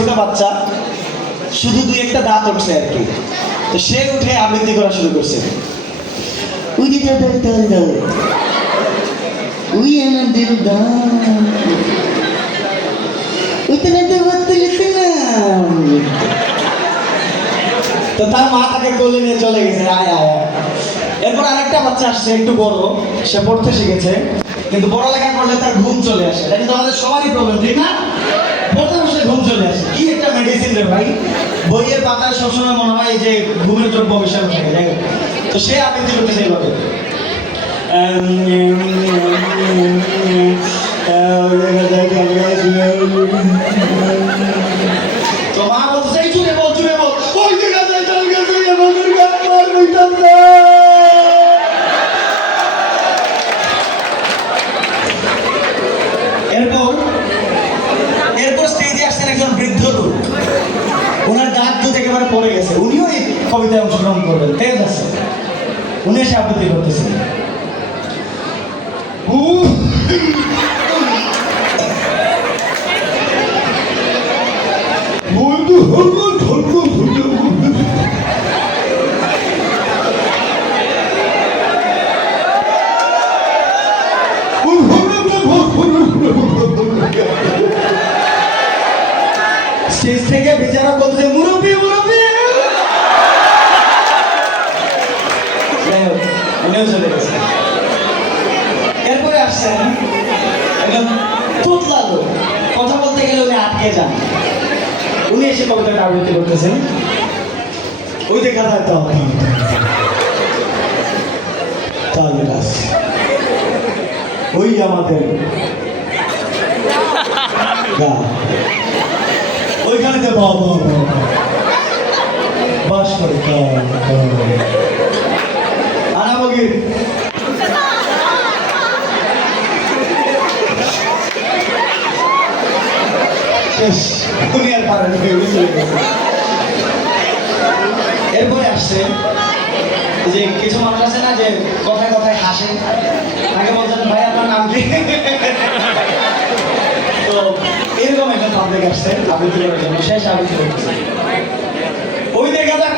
ছোট বাচ্চা শুধু দুই একটা দাঁত উঠছে আর কি। তো সে উঠে আবৃত্তি করা শুরু করছে। উই তো তার মা তাকে কোলে নিয়ে চলে গেছে আয় আয় আয়। এরপর আরেকটা বাচ্চা আসছে একটু বড়। সে পড়তে শিখেছে কিন্তু পড়ালেখা করলে তার ঘুম চলে আসে। এটা কিন্তু আমাদের সবারই প্রবলেম ঠিক না পড়তে বসলে ঘুম চলে আসে কি রে ভাই? বইয়ের পাতায় সবসময় মনে হয় যে ঘুমের দ্রব্য বিষয় থাকে, যাই তো সে আবৃত্তি করতে এইভাবে অংশগ্রহণ করবেন। তেজ আছে? উনি সে আবৃত্তি করতেছেন হুম বন্ধু হুম ধর্ম উনি যান। উনি এসে কবিতাটা আবৃত্তি করতেছেন। ওই দেখা যায় তো তাহলে ওই আমাদের। ওইখানে তো বাবা করে আনামগির শেষ উনি চলে এরপরে আসছে যে কিছু মানুষ আছে না যে কথায় কথায় হাসে। তাকে বলছেন ভাই, আপনার নাম কি? তো এরকম একটা পাবলিক আসছে আবৃত্তি করার জন্য শেষ আবৃত্তি করতেছে ওই দেখা যাক।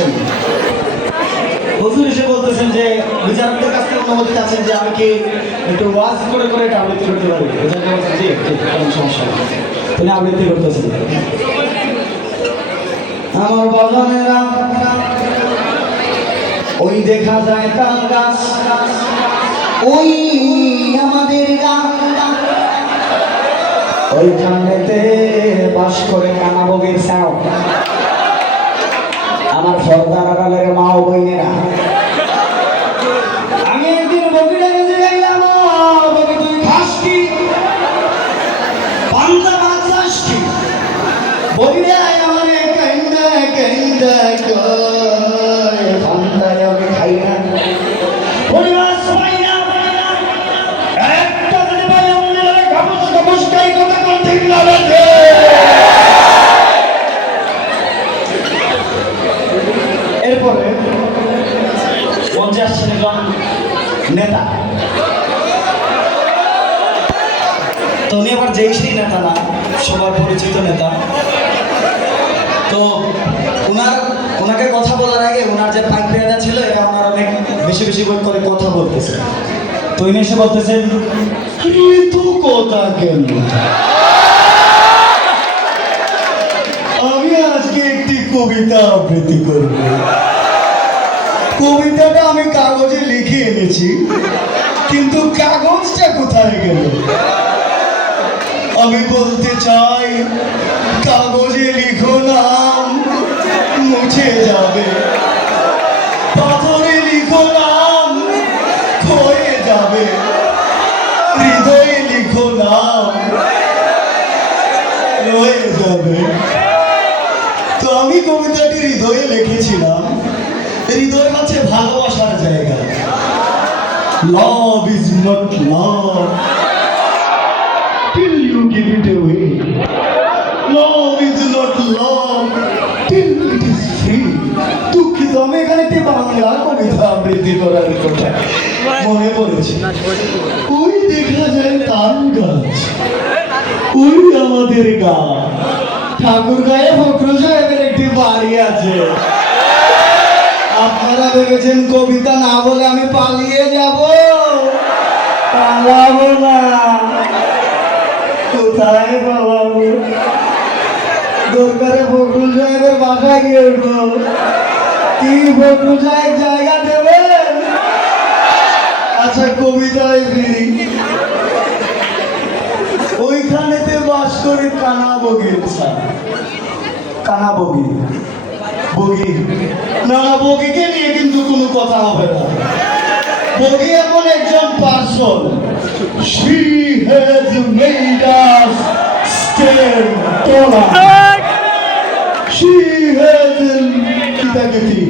আসছেন হুজুর এসে বলতেছেন যে বিচারকদের কাছ থেকে অনুমতি আছেন যে আমি কি একটু ওয়াজ করে করে এটা আবৃত্তি করতে পারি? বিচারক বলছেন জি কোনো সমস্যা নেই। তিনি আবৃত্তি করতেছেন। আমার বাগানেরা ওই দেখা যায় তাল গাছ, ওই আমাদের গান ওইখানেতে বাস করে কানাবগির সাও আসছেন একজন নেতা। তো উনি আবার যেই সেই নেতা না, সবার পরিচিত নেতা। তো ওনার ওনাকে কথা বলার আগে ওনার যে পাইপ ছিল, এটা ওনার অনেক বেশি বেশি করে কথা বলতেছে। তো উনি এসে বলতেছেন ঋতু কথা কেন আমি আজকে একটি কবিতা আবৃত্তি করব। কবিতাটা আমি কাগজে লিখে এনেছি, কিন্তু কাগজটা কোথায় গেল? আমি বলতে চাই, কাগজে লিখো নাম, মুছে যাবে। পাথরে লিখো নাম, ক্ষয়ে যাবে। হৃদয়ে লিখো নাম, রয়ে যাবে। তো আমি কবিতাটি হৃদয়ে লিখেছিলাম। হৃদয় হচ্ছে ভালোবাসার জায়গা। Love is not love till you give it away love is not love till it is free দুঃখিত, আমি এখানে একটি বাংলা কবিতা আবৃত্তি করার কথা মনে পড়েছে। ওই দেখা যায় তাল গাছ, ওই আমাদের গা ঠাকুর গায়ে ফখরুল সাহেবের একটি বাড়ি আছে। আপনারা ভেবেছেন কবিতা না বলে আমি পালিয়ে যাব? পালাবো না। কোথায় পালাবো? দরকারে ফখরুল সাহেবের বাসায় গিয়ে উঠবো। কি ফখরুল সাহেব জায়গা দেবেন আচ্ছা কবিতায় ফিরি। ওইখানেতে বাস করে কানা বগির। বগি। বগি না বগিকে নিয়ে কিন্তু কোনো কথা হবে না। বগি এখন একজন person. She has made us stand taller she has কিতাকিতি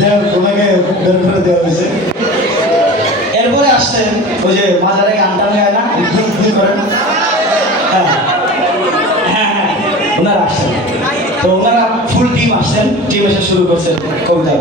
যাই হোক, ওনাকে বের করে দেওয়া হয়েছে। এরপরে আসছেন ওই যে মাজারে গান টান গায় না? করে না। হ্যাঁ, হ্যাঁ, ওনারা আসছেন তো ওনারা ফুল টিম আসছেন টিম এসে শুরু করছেন কবিতা